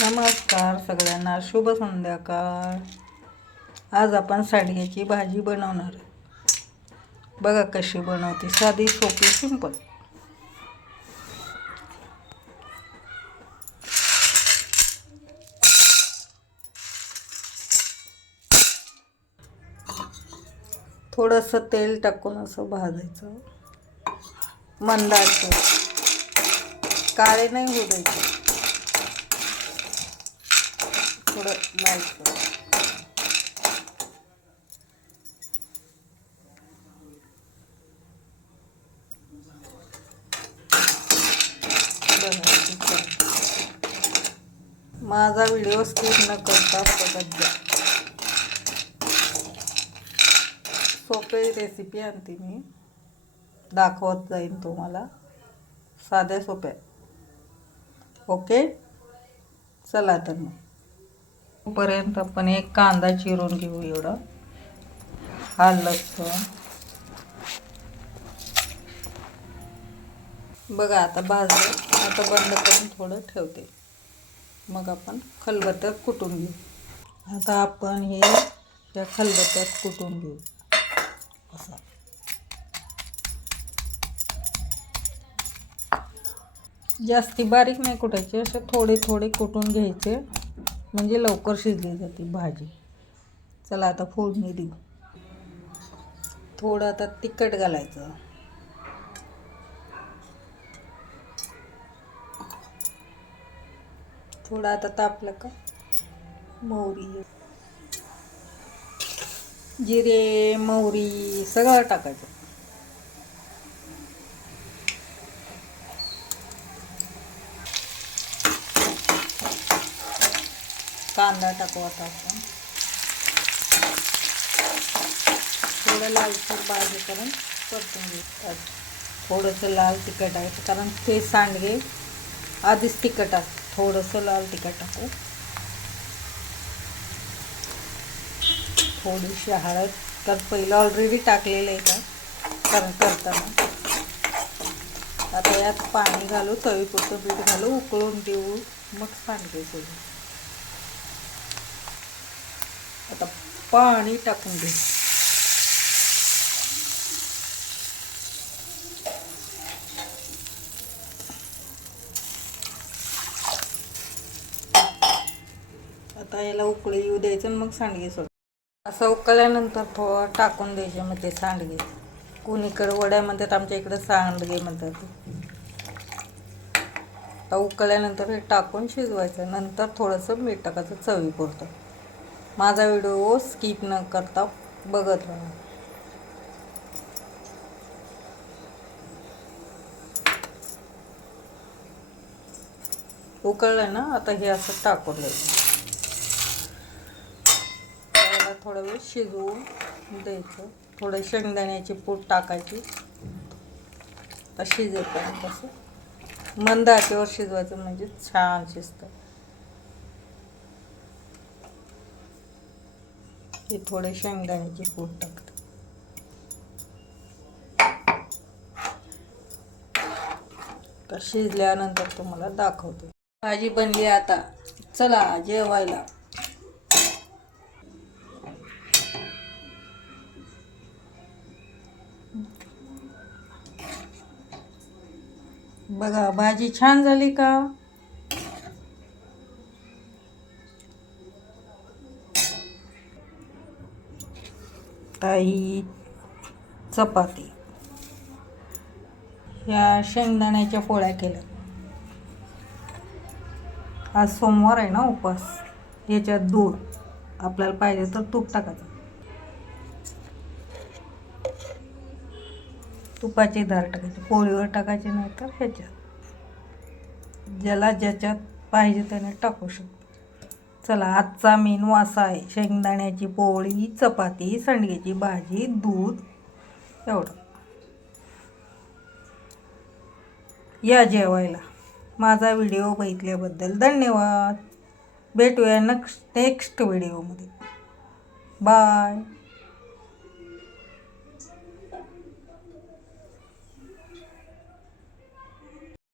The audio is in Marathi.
नमस्कार सगळ्यांना शुभ संध्याकाळ. आज आपण सांडग्याची भाजी बनवणार आहे. बघा कशी बनवते साधी सोपी सिंपल थोडंसं तेल टाकून असं भाजायचं. मंदाचं. काळे नाही होऊ द्यायचं. थोडं लाइट करू. माझा व्हिडिओ स्किप न करता बघत द्या सोपे रेसिपी आणते मी. दाखवत जाईन तुम्हाला. साध्या सोप्या. ओके चला तर मग. पर्यंत आपण एक कांदा चिरून घेऊ एवढं. हा लसूण. बघा आता भाजलं. आता बंद करून थोडं ठेवते. मग आपण खलबत्त्यात कुटून घेऊ. आता आपण हे त्या खलबत्त्यात कुटून घेऊ. असं. जास्ती बारीक नाही कुटायचे असे थोडे थोडे कुटून घ्यायचे. म्हणजे लवकर शिजली जाते भाजी. चला आता फोडणी देऊ. थोडं आता तिखट घालायचं. थोडं आता तापलं का? मोहरी. जिरे मोहरी सगळं टाकायचं. कांदा टाकू आता आपण थोडं लालसर भाजी करून परतून घेतात थोडंसं लाल तिखट आहे कारण ते सांडगे आधीच तिखट असतं. थोडंसं लाल तिखट टाकू. थोडीशी हळद. तर पहिलं ऑलरेडी टाकलेलं आहे का? कारण करताना. आता यात पाणी घालू चवीपुरतं पीठ घालू उकळून देऊ. मग सांडगे सोडू आता पाणी टाकून घे. आता याला उकळी येऊ द्यायचं आणि मग सांडगे सोड. असं उकळल्यानंतर थोडं टाकून द्यायचे मग ते सांडगे. कुणीकडे वड्या म्हणतात आमच्या इकडे सांडगे म्हणतात. आता उकळल्यानंतर हे टाकून शिजवायचं. नंतर थोडंसं मीठ टाकायचं चवीपुरतं माझा व्हिडिओ स्किप न करता बघत राहा. उकळलं ना आता हे असं टाकून द्यायचं त्याला थोडा वेळ शिजवून द्यायचं. थोडं शेंगदाण्याची पूड टाकायची. आता शिजेपर्यंत असं. मंद आचेवर शिजवायचं म्हणजे छान शिजतं. हे थोडे शेंगदाण्याचे कूट टाकते. तर शिजल्यानंतर तुम्हाला दाखवते. भाजी बनली आता. चला जेवायला. बघा भाजी छान झाली का? ताई चपाती. ह्या शेंगदाण्याच्या पोळ्या केल्या. आज सोमवार आहे ना उपवास. याच्यात दूध आपल्याला पाहिजे तर तूप टाकायचं. तुपाची दार टाकायची. पोळीवर टाकायची नाही तर ह्याच्यात. ज्याला ज्याच्यात पाहिजे त्याने टाकू शकतो. चला आजचा मेनू असा आहे. शेंगदाण्याची पोळी चपाती सांडग्याची भाजी दूध एवढं. या जेवायला. माझा व्हिडिओ बघितल्याबद्दल धन्यवाद. भेटूया नेक्स्ट नेक्स्ट व्हिडिओमध्ये बाय